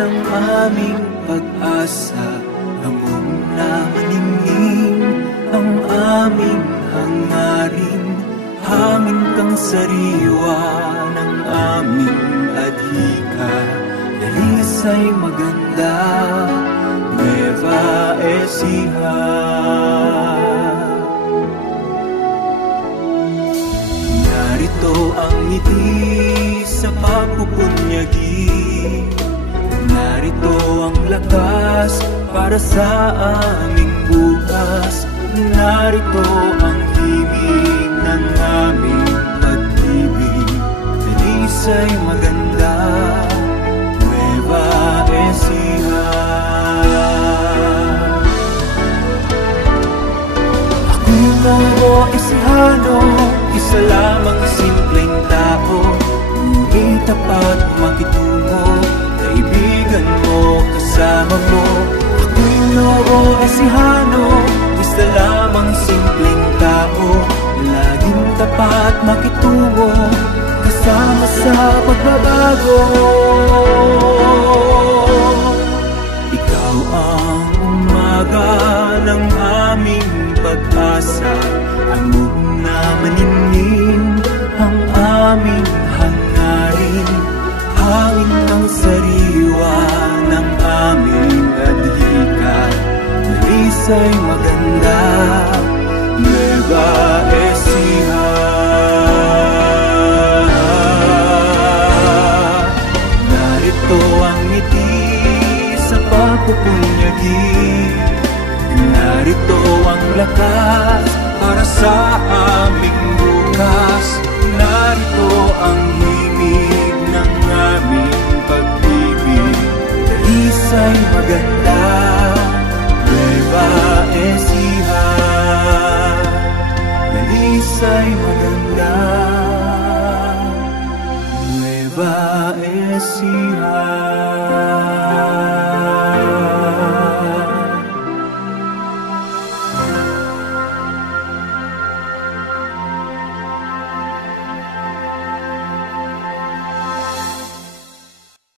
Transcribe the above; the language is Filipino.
ng aming pag-asa, hamog na maningning ang aming hangarin. Hangin kang sariwa ng aming adhika, dalisay maganda, Nueva Ecija. Narito ang ngiti sa pagpupunyagi, narito ang lakas para sa aming bukas, narito ang himig ng aming pag-ibig, dalisay maganda, Nueva Ecija. Ako'y Nuevo Ecijano, isa lamang simpleng tao, ngunit tapat makitungo, kaibigan mo, kasama mo. Ako'y Nuevo Ecijano, isa lamang simpleng tao, laging tapat makitungo, kasama sa pagbabago. Ikaw ang umaga ng aming pag-asa, amog na maningning ang aming hangarin. Hangin ng sariwa ng aming adhika, dalisay maganda, Nueva Ecija. Narito ang ngiti sa pagpupunyagi, narito ang lakas para sa aming bukas, narito ang himig ng aming pag-ibig, dalisay maganda, Nueva Ecija, dalisay maganda.